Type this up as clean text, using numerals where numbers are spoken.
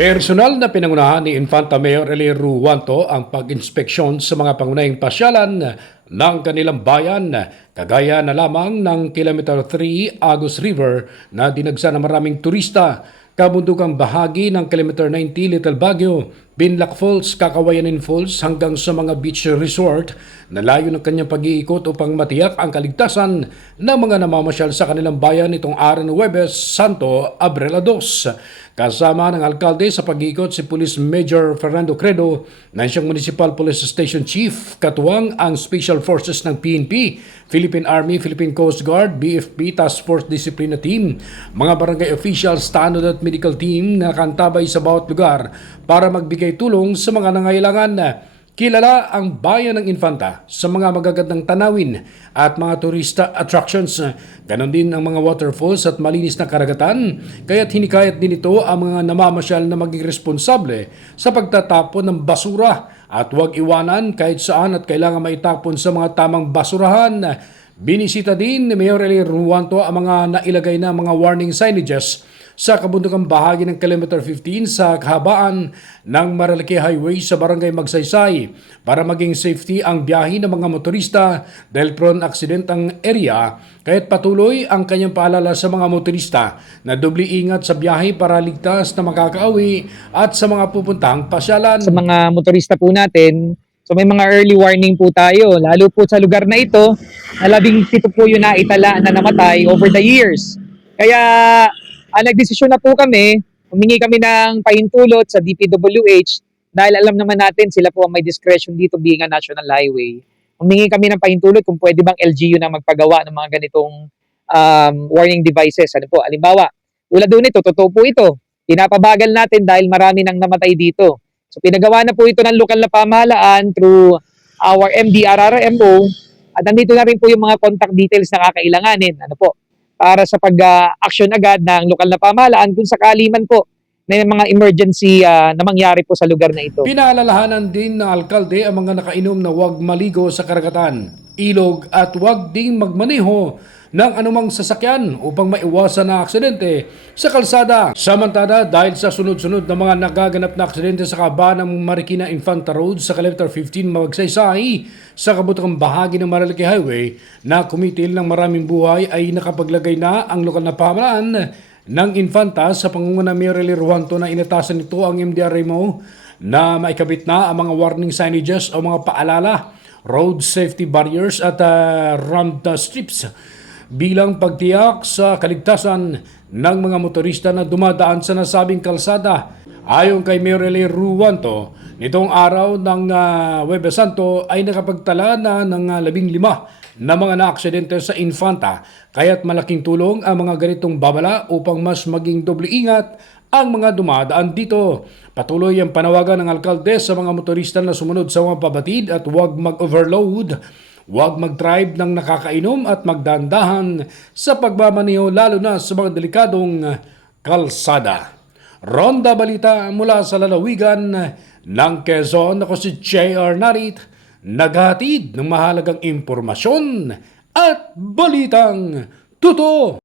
Personal na pinangunahan ni Infanta Mayor Eli Ruanto ang pag-inspeksyon sa mga pangunahing pasyalan ng kanilang bayan, kagaya na lamang ng Kilometer 3 Agus River na dinagsa ng maraming turista, kabundukang bahagi ng Kilometer 90 Little Baguio, Binlac Falls, Kakawayanin Falls hanggang sa mga beach resort na layo ng kanyang pag-iikot upang matiyak ang kaligtasan ng mga namamasyal sa kanilang bayan itong araw ng Huwebes Santo, Abril 2. Kasama ng alkalde sa pag-iikot si Police Major Fernando Credo na siyang Municipal Police Station Chief, katuwang ang Special Forces ng PNP, Philippine Army, Philippine Coast Guard, BFP Task Force Discipline Team, mga barangay officials, tanod at medical team na kantabay sa bawat lugar para magbigay tulong sa mga nangailangan. Kilala ang bayan ng Infanta sa mga magagandang tanawin at mga turista attractions. Ganon din ang mga waterfalls at malinis na karagatan, kaya't hinikayat din ito ang mga namamasyal na maging responsable sa pagtatapon ng basura at huwag iwanan kahit saan at kailangan maitapon sa mga tamang basurahan. Binisita din ni Mayor Eli Ruanto ang mga nailagay na mga warning signages sa kabundukang bahagi ng Kilometer 15 sa kahabaan ng Maralaki Highway sa Barangay Magsaysay para maging safety ang biyahe ng mga motorista dahil prone accident ang area, kaya't patuloy ang kanyang paalala sa mga motorista na doble ingat sa biyahe para ligtas na makakauwi at sa mga pupuntang pasyalan. Sa mga motorista po natin, so may mga early warning po tayo, lalo po sa lugar na ito, na 17 po yun na itala na namatay over the years. Kaya nagdesisyon na po kami, humingi kami ng pahintulot sa DPWH dahil alam naman natin sila po ang may discretion dito being a national highway. Humingi kami ng pahintulot kung pwede bang LGU na magpagawa ng mga ganitong warning devices. Ano po, halimbawa, tulad doon ito, totoo po ito. Pinapabagal natin dahil marami nang namatay dito. So pinagawa na po ito ng lokal na pamahalaan through our MDRRMO at nandito na rin po yung mga contact details na kakailanganin. Ano po, para sa pag-action agad ng lokal na pamahalaan kung sakali man po may mga emergency na mangyari po sa lugar na ito. Pinaalalahanan din ng alkalde ang mga nakainom na huwag maligo sa karagatan, ilog at huwag ding magmaneho ng anumang sasakyan upang maiwasan na aksidente sa kalsada. Samantala, dahil sa sunod-sunod na mga nagaganap na aksidente sa kabaan ng Marikina Infanta Road sa Kilometer 15 Magsaysay sa kabutang bahagi ng Maralaki Highway na kumitil ng maraming buhay, ay nakapaglagay na ang lokal na pamahalaan ng Infanta sa pangunguna ni Mayor Eli Ruanto na inatasan nito ang MDRMO na maikabit na ang mga warning signages o mga paalala, road safety barriers at ramp strips bilang pagtiyak sa kaligtasan ng mga motorista na dumadaan sa nasabing kalsada. Ayon kay Mayor Eli Ruanto, nitong araw ng Huwebes Santo ay nakapagtala na ng 15 na mga naaksidente sa Infanta, kaya't malaking tulong ang mga ganitong babala upang mas maging doble ingat ang mga dumadaan dito. Patuloy ang panawagan ng alkalde sa mga motorista na sumunod sa mga pabatid at huwag mag-overload, huwag mag-drive ng nakakainom at magdandahan sa pagmamaneho lalo na sa mga delikadong kalsada. Ronda Balita mula sa lalawigan ng Quezon. Ako si J.R. Narit, naghahatid ng mahalagang impormasyon at balitang totoo.